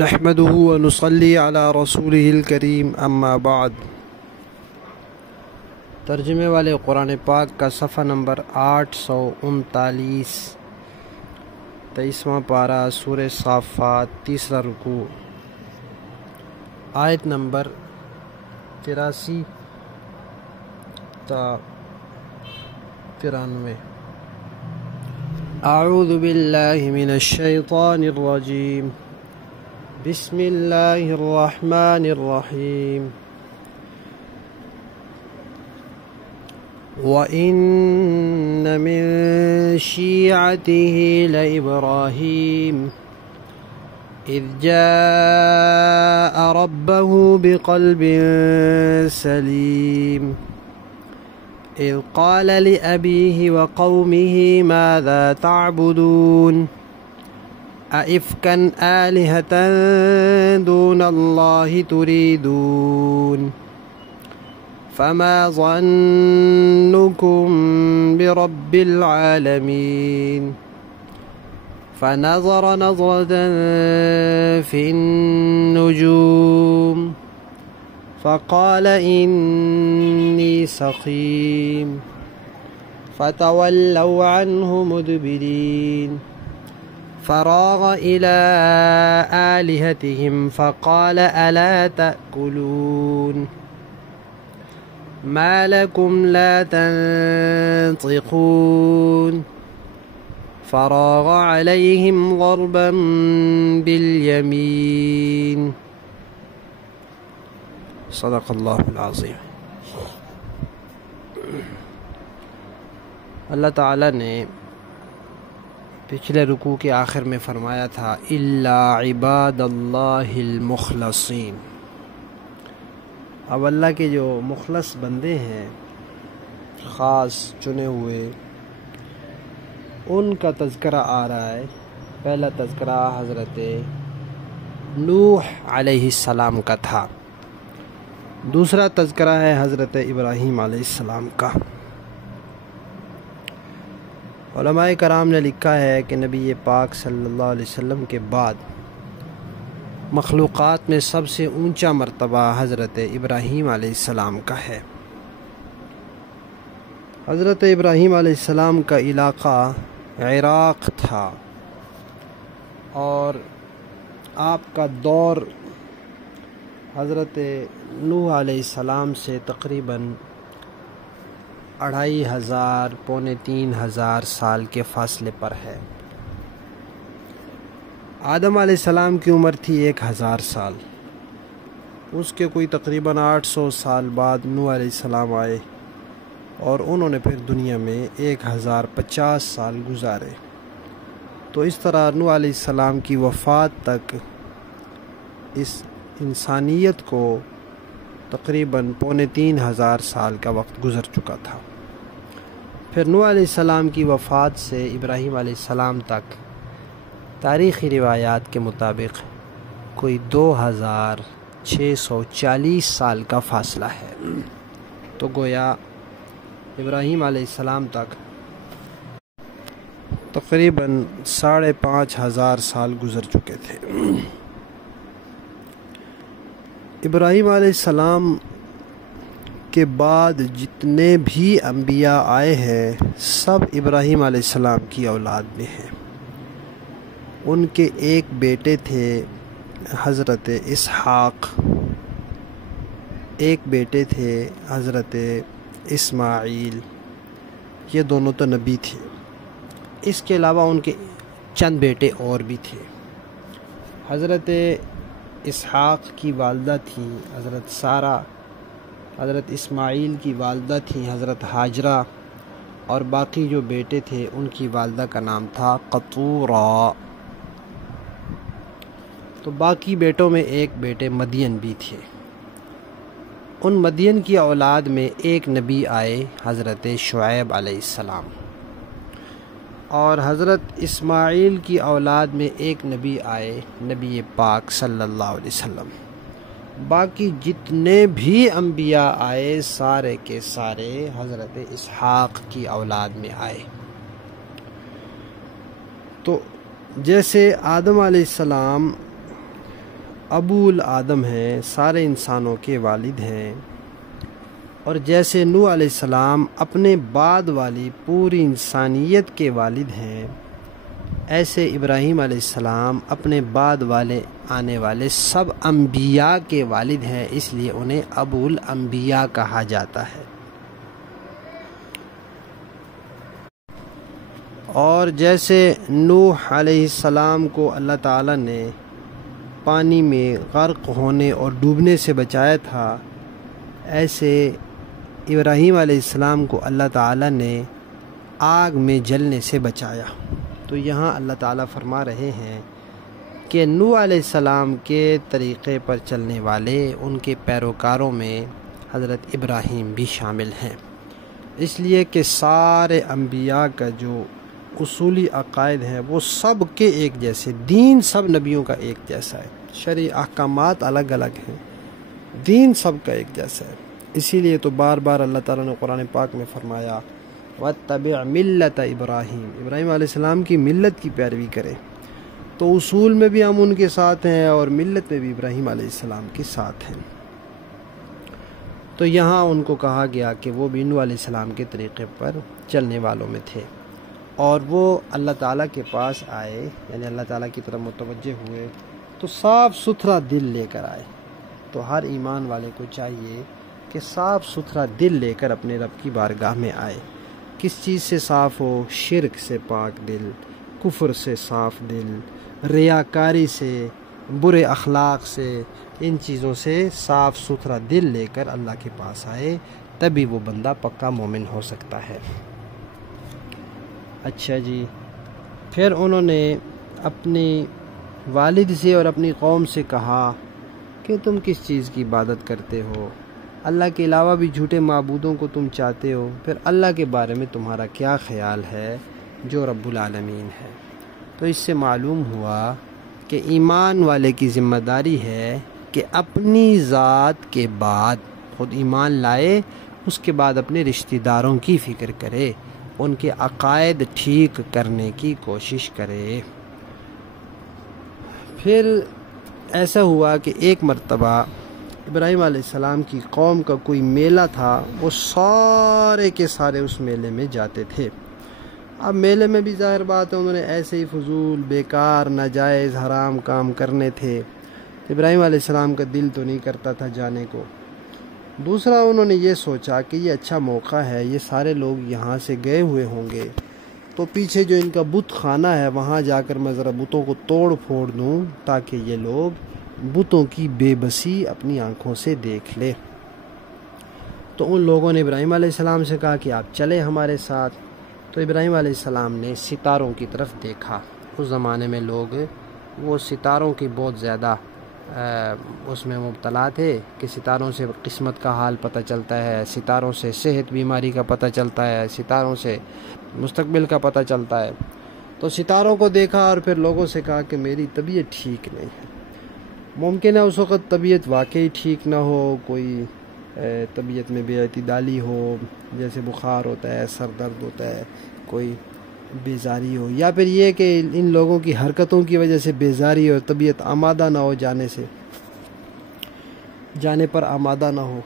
نحمده ونصلي على رسوله الکریم اما بعد۔ ترجمے والے قرآن پاک کا صفحہ نمبر 839، 23واں پارہ، سورہ صافات، تیسرا رکوع، آیت نمبر 83 تا 93۔ اعوذ باللہ من الشیطان الرجیم، بسم اللہ الرحمن الرحیم۔ وَإِنَّ مِن شِيعَتِهِ لَإِبْرَاهِيمَ إِذْ جَاءَ رَبَّهُ بِقَلْبٍ سَلِيمٍ إِذْ قَالَ لِأَبِيهِ وَقَوْمِهِ مَاذَا تَعْبُدُونَ أَئِفْكًا آلِهَةً دُونَ اللَّهِ تُرِيدُونَ فَمَا ظَنُّكُمْ بِرَبِّ الْعَالَمِينَ فَنَظَرَ نَظْرَةً فِي النُّجُومِ فَقَالَ إِنِّي سَقِيمٌ فَتَوَلَّوْا عَنْهُ مُدْبِرِينَ فَرَاغَ إِلَى آلِهَتِهِمْ فَقَالَ أَلَا تَأْكُلُونَ مَا لَكُمْ لَا تَنطِقُونَ فَرَاغَ عَلَيْهِمْ ضَرْبًا بِالْيَمِينِ۔ صدق اللہ العظیم۔ اللہ تعالیٰ نے پچھلے رکوع کے آخر میں فرمایا تھا اِلَّا عِبَادَ اللَّهِ الْمُخْلَصِينَ۔ اب اللہ کے جو مخلص بندے ہیں، خاص چنے ہوئے، ان کا تذکرہ آ رہا ہے۔ پہلا تذکرہ حضرت نوح علیہ السلام کا تھا، دوسرا تذکرہ ہے حضرت ابراہیم علیہ السلام کا۔ علماء کرام نے لکھا ہے کہ نبی پاک صلی اللہ علیہ وسلم کے بعد مخلوقات میں سب سے اونچا مرتبہ حضرت ابراہیم علیہ السلام کا ہے۔ حضرت ابراہیم علیہ السلام کا علاقہ عراق تھا اور آپ کا دور حضرت نوح علیہ السلام سے تقریباً 2500 پونے 3000 سال کے فاصلے پر ہے۔ آدم علیہ السلام کی عمر تھی 1000 سال، اس کے کوئی تقریباً 800 سال بعد نوح علیہ السلام آئے اور انہوں نے پھر دنیا میں 1050 سال گزارے۔ تو اس طرح نوح علیہ السلام کی وفات تک اس انسانیت کو تقریباً پونے 3000 سال کا وقت گزر چکا تھا۔ پھر نوح علیہ السلام کی وفات سے ابراہیم علیہ السلام تک تاریخی روایات کے مطابق کوئی 2640 سال کا فاصلہ ہے۔ تو گویا ابراہیم علیہ السلام تک تقریباً 5500 سال گزر چکے تھے۔ ابراہیم علیہ السلام کے بعد جتنے بھی انبیاء آئے ہیں سب ابراہیم علیہ السلام کی اولاد میں ہیں۔ ان کے ایک بیٹے تھے حضرت اسحاق، ایک بیٹے تھے حضرت اسماعیل، یہ دونوں تو نبی تھے۔ اس کے علاوہ ان کے چند بیٹے اور بھی تھے۔ حضرت اسحاق کی والدہ تھی حضرت سارہ، حضرت اسماعیل کی والدہ تھی حضرت ہاجرہ، اور باقی جو بیٹے تھے ان کی والدہ کا نام تھا قطورہ۔ تو باقی بیٹوں میں ایک بیٹے مدین بھی تھے۔ ان مدین کی اولاد میں ایک نبی آئے حضرت شعیب علیہ السلام، اور حضرت اسماعیل کی اولاد میں ایک نبی آئے نبی پاک صلی اللہ علیہ وسلم۔ باقی جتنے بھی انبیاء آئے سارے کے سارے حضرت اسحاق کی اولاد میں آئے۔ تو جیسے آدم علیہ السلام ابو الآدم ہیں، سارے انسانوں کے والد ہیں، اور جیسے نوح علیہ السلام اپنے بعد والی پوری انسانیت کے والد ہیں، ایسے ابراہیم علیہ السلام اپنے بعد والے آنے والے سب انبیاء کے والد ہیں، اس لیے انہیں ابو الانبیاء کہا جاتا ہے۔ اور جیسے نوح علیہ السلام کو اللہ تعالیٰ نے پانی میں غرق ہونے اور ڈوبنے سے بچایا تھا، ایسے ابراہیم علیہ السلام کو اللہ تعالیٰ نے آگ میں جلنے سے بچایا۔ تو یہاں اللہ تعالیٰ فرما رہے ہیں کہ نوح علیہ السلام کے طریقے پر چلنے والے ان کے پیروکاروں میں حضرت ابراہیم بھی شامل ہیں، اس لیے کہ سارے انبیاء کا جو اصولی عقائد ہیں وہ سب کے ایک جیسے، دین سب نبیوں کا ایک جیسا ہے، شرعی احکامات الگ الگ ہیں، دین سب کا ایک جیسا ہے۔ اسی لیے تو بار بار اللہ تعالیٰ نے قرآن پاک میں فرمایا وَاتَّبِعْ مِلَّةَ ابراہیم، ابراہیم علیہ السلام کی ملت کی پیروی کرے۔ تو اصول میں بھی ہم ان کے ساتھ ہیں اور ملت میں بھی ابراہیم علیہ السلام کے ساتھ ہیں۔ تو یہاں ان کو کہا گیا کہ وہ بھی نوح علیہ السلام کے طریقے پر چلنے والوں میں تھے، اور وہ اللہ تعالیٰ کے پاس آئے، یعنی اللہ تعالیٰ کی طرف متوجہ ہوئے تو صاف ستھرا دل لے کر آئے۔ تو ہر ایمان والے کو چاہیے کہ صاف ستھرا دل لے کر اپنے رب کی بارگاہ میں آئے۔ کس چیز سے صاف ہو؟ شرک سے پاک دل، کفر سے صاف دل، ریاکاری سے، برے اخلاق سے، ان چیزوں سے صاف ستھرا دل لے کر اللہ کے پاس آئے، تبھی وہ بندہ پکا مومن ہو سکتا ہے۔ اچھا جی، پھر انہوں نے اپنی والد سے اور اپنی قوم سے کہا کہ تم کس چیز کی عبادت کرتے ہو؟ اللہ کے علاوہ بھی جھوٹے معبودوں کو تم چاہتے ہو، پھر اللہ کے بارے میں تمہارا کیا خیال ہے جو رب العالمین ہے؟ تو اس سے معلوم ہوا کہ ایمان والے کی ذمہ داری ہے کہ اپنی ذات کے بعد خود ایمان لائے، اس کے بعد اپنے رشتہ داروں کی فکر کرے، ان کے عقائد ٹھیک کرنے کی کوشش کرے۔ پھر ایسا ہوا کہ ایک مرتبہ ابراہیم علیہ السلام کی قوم کا کوئی میلہ تھا، وہ سارے کے سارے اس میلے میں جاتے تھے۔ اب میلے میں بھی ظاہر بات ہے انہوں نے ایسے ہی فضول بیکار ناجائز حرام کام کرنے تھے، ابراہیم علیہ السلام کا دل تو نہیں کرتا تھا جانے کو۔ دوسرا انہوں نے یہ سوچا کہ یہ اچھا موقع ہے، یہ سارے لوگ یہاں سے گئے ہوئے ہوں گے تو پیچھے جو ان کا بت خانہ ہے وہاں جا کر میں ذرا بتوں کو توڑ پھوڑ دوں تاکہ یہ لوگ بتوں کی بے بسی اپنی آنکھوں سے دیکھ لے۔ تو ان لوگوں نے ابراہیم علیہ السلام سے کہا کہ آپ چلیں ہمارے ساتھ۔ تو ابراہیم علیہ السلام نے ستاروں کی طرف دیکھا۔ اس زمانے میں لوگ وہ ستاروں کی بہت زیادہ اس میں مبتلا تھے کہ ستاروں سے قسمت کا حال پتہ چلتا ہے، ستاروں سے صحت بیماری کا پتہ چلتا ہے، ستاروں سے مستقبل کا پتہ چلتا ہے۔ تو ستاروں کو دیکھا اور پھر لوگوں سے کہا کہ میری طبیعت ٹھیک نہیں ہے۔ ممکن ہے اس وقت طبیعت واقعی ٹھیک نہ ہو، کوئی طبیعت میں بے اعتدالی ہو، جیسے بخار ہوتا ہے، سر درد ہوتا ہے، کوئی بیزاری ہو، یا پھر یہ کہ ان لوگوں کی حرکتوں کی وجہ سے بیزاری اور طبیعت آمادہ نہ ہو، جانے پر آمادہ نہ ہو۔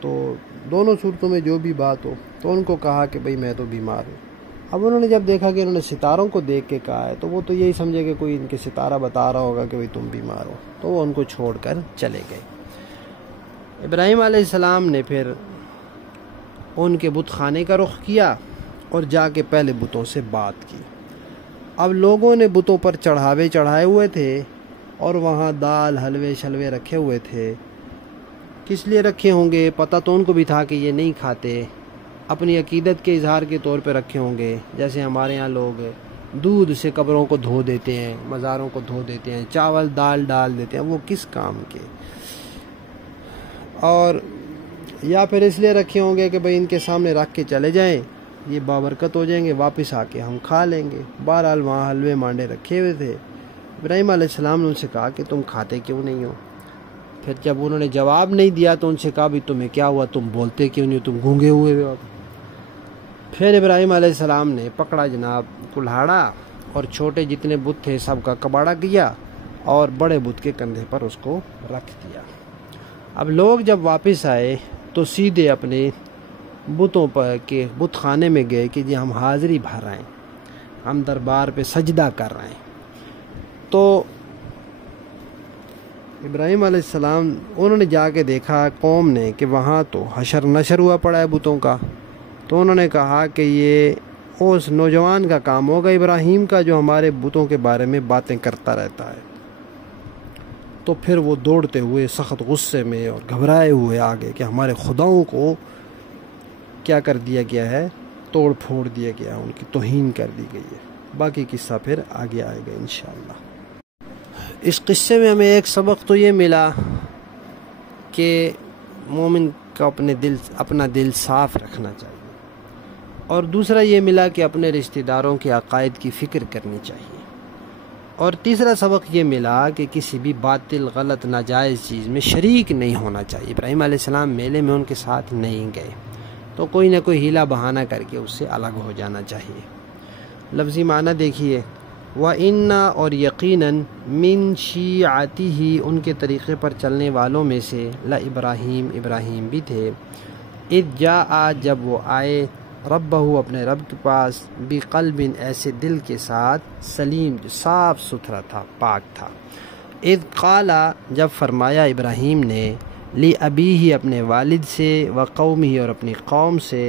تو دونوں صورتوں میں جو بھی بات ہو، تو ان کو کہا کہ بھئی میں تو بیمار ہوں۔ اب انہوں نے جب دیکھا کہ انہوں نے ستاروں کو دیکھ کے کہا ہے تو وہ تو یہی سمجھے کہ کوئی ان کے ستارہ بتا رہا ہوگا کہ بھئی تم بیمار ہو، تو وہ ان کو چھوڑ کر چلے گئے۔ ابراہیم علیہ السلام نے پھر ان کے بت خانے کا رخ کیا اور جا کے پہلے بتوں سے بات کی۔ اب لوگوں نے بتوں پر چڑھائے ہوئے تھے اور وہاں دال حلوے شلوے رکھے ہوئے تھے۔ کس لیے رکھے ہوں گے؟ پتہ تو ان کو بھی تھا کہ یہ نہیں کھاتے، اپنی عقیدت کے اظہار کے طور پہ رکھے ہوں گے۔ جیسے ہمارے ہاں لوگ دودھ سے قبروں کو دھو دیتے ہیں، مزاروں کو دھو دیتے ہیں، چاول دال ڈال دیتے ہیں، وہ کس کام کے؟ اور یا پھر اس لیے رکھے ہوں گے کہ بھئی ان کے سامنے رکھ کے چلے جائیں، یہ بابرکت ہو جائیں گے، واپس آ کے ہم کھا لیں گے۔ بہرحال وہاں حلوے مانڈے رکھے ہوئے تھے۔ ابراہیم علیہ السلام نے ان سے کہا کہ تم کھاتے کیوں نہیں ہو؟ پھر جب انہوں نے جواب نہیں دیا تو ان سے کہا بھی تمہیں کیا ہوا، تم بولتے کیوں نہیں، تم گونگے ہوئے ہو؟ پھر ابراہیم علیہ السلام نے پکڑا جناب کلہاڑا اور چھوٹے جتنے بت تھے سب کا کباڑا کیا اور بڑے بت کے کندھے پر اس کو رکھ دیا۔ اب لوگ جب واپس آئے تو سیدھے اپنے بتوں پر کے بت خانے میں گئے کہ جی ہم حاضری بھر رہے ہیں، ہم دربار پہ سجدہ کر رہے ہیں۔ تو ابراہیم علیہ السلام انہوں نے جا کے دیکھا قوم نے کہ وہاں تو حشر نشر ہوا پڑا ہے بتوں کا، تو انہوں نے کہا کہ یہ اس نوجوان کا کام ہوگا ابراہیم کا جو ہمارے بتوں کے بارے میں باتیں کرتا رہتا ہے۔ تو پھر وہ دوڑتے ہوئے سخت غصے میں اور گھبرائے ہوئے آگے کہ ہمارے خداؤں کو کیا کر دیا گیا ہے، توڑ پھوڑ دیا گیا ہے، ان کی توہین کر دی گئی ہے۔ باقی قصہ پھر آگے آئے گا انشاءاللہ۔ اس قصے میں ہمیں ایک سبق تو یہ ملا کہ مومن کا اپنا دل صاف رکھنا چاہیے، اور دوسرا یہ ملا کہ اپنے رشتہ داروں کے عقائد کی فکر کرنی چاہیے، اور تیسرا سبق یہ ملا کہ کسی بھی باطل غلط ناجائز چیز میں شریک نہیں ہونا چاہیے۔ ابراہیم علیہ السلام میلے میں ان کے ساتھ نہیں گئے، تو کوئی نہ کوئی ہیلا بہانہ کر کے اس سے الگ ہو جانا چاہیے۔ لفظی معنی دیکھیے، وَإِنَّ اور یقیناً مِن شِیعَتِهِ ان کے طریقے پر چلنے والوں میں سے ابراہیم بھی تھے، اذ جاء جب وہ آئے ربہ اپنے رب کے پاس، بقلب ایسے دل کے ساتھ، سلیم جو صاف ستھرا تھا، پاک تھا، اذ قال جب فرمایا ابراہیم نے، لِأَبِيهِ اپنے والد سے، وقومہ اور اپنی قوم سے،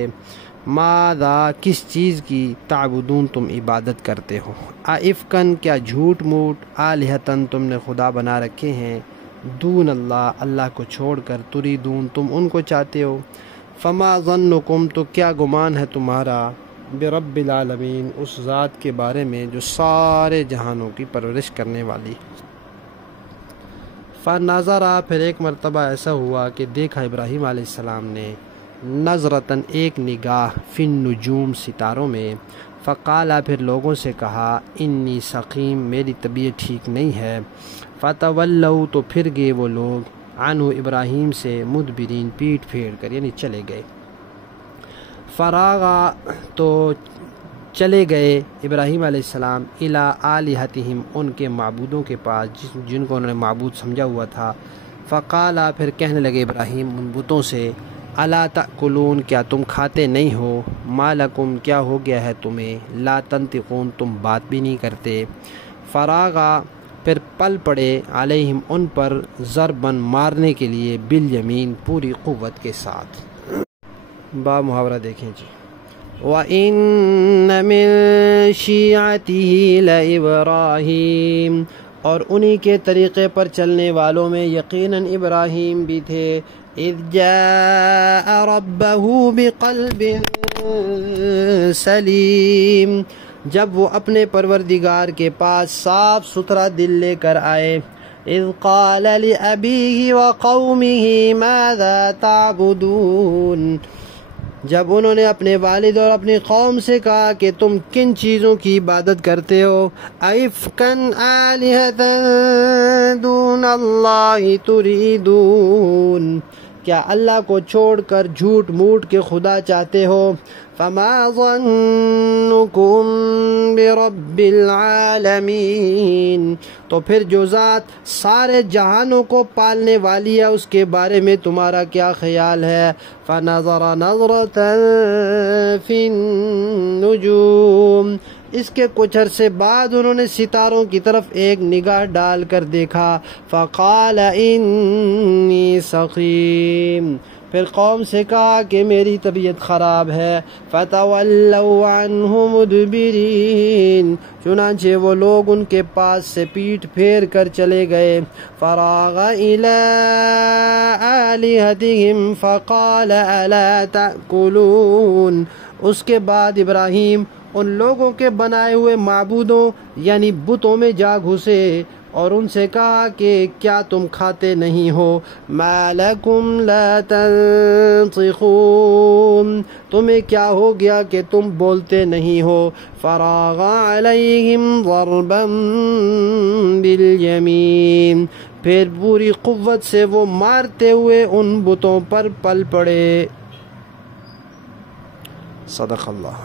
ماذا کس چیز کی، تعبدون تم عبادت کرتے ہو، ائفکن کیا جھوٹ موٹ، آلہتن تم نے خدا بنا رکھے ہیں، دون اللہ کو چھوڑ کر، تریدون تم ان کو چاہتے ہو، فما ظنکم تو کیا گمان ہے تمہارا، برب العالمین اس ذات کے بارے میں جو سارے جہانوں کی پرورش کرنے والی۔ فنظرا پھر ایک مرتبہ ایسا ہوا کہ دیکھا ابراہیم علیہ السلام نے، نظرتاً ایک نگاہ، فی النجوم ستاروں میں، فقالا پھر لوگوں سے کہا، انی سقیم میری طبیعت ٹھیک نہیں ہے، فتولوا تو پھر گئے وہ لوگ، عنہ ابراہیم سے، مدبرین پیٹ پھیر کر، یعنی چلے گئے۔ فراغا تو چلے گئے ابراہیم علیہ السلام، الی آلہتہم ان کے معبودوں کے پاس جن کو انہوں نے معبود سمجھا ہوا تھا۔ فقالا پھر کہنے لگے ابراہیم ان بتوں سے، الا تأکلون کیا تم کھاتے نہیں ہو، ما لکم کیا ہو گیا ہے تمہیں، لا تنطقون تم بات بھی نہیں کرتے۔ فراغا پھر پل پڑے، علیہم ان پر، ضرباً مارنے کے لیے، بالیمین پوری قوت کے ساتھ۔ با محاورہ دیکھیں جی، وَإِنَّ مِن شِیعَتِهِ لَإِبْرَاہِیم اور انہی کے طریقے پر چلنے والوں میں یقیناً ابراہیم بھی تھے، اذ جاء ربہ بقلب سلیم جب وہ اپنے پروردگار کے پاس صاف ستھرا دل لے کر آئے، اذ قال لأبیہ وقومہ ماذا تعبدون جب انہوں نے اپنے والد اور اپنی قوم سے کہا کہ تم کن چیزوں کی عبادت کرتے ہو، ائفکن آلہۃ دون اللہ تریدون کیا اللہ کو چھوڑ کر جھوٹ موٹ کے خدا چاہتے ہو، فما ظنکم برب العالمین تو پھر جو ذات سارے جہانوں کو پالنے والی ہے اس کے بارے میں تمہارا کیا خیال ہے، فنظر نظرۃ فی النجوم اس کے کچھ عرصے بعد انہوں نے ستاروں کی طرف ایک نگاہ ڈال کر دیکھا، فقال انی سقیم پھر قوم سے کہا کہ میری طبیعت خراب ہے، فتولوا عنہ مدبرین چنانچہ وہ لوگ ان کے پاس سے پیٹ پھیر کر چلے گئے، فراغ الی آلہتہم فقال الا تأکلون اس کے بعد ابراہیم ان لوگوں کے بنائے ہوئے معبودوں یعنی بتوں میں جا گھسے اور ان سے کہا کہ کیا تم کھاتے نہیں ہو، ما لکم لا تنطقون تمہیں کیا ہو گیا کہ تم بولتے نہیں ہو، فراغ علیہم ضربا بالیمین پھر پوری قوت سے وہ مارتے ہوئے ان بتوں پر پل پڑے۔ صدق اللہ۔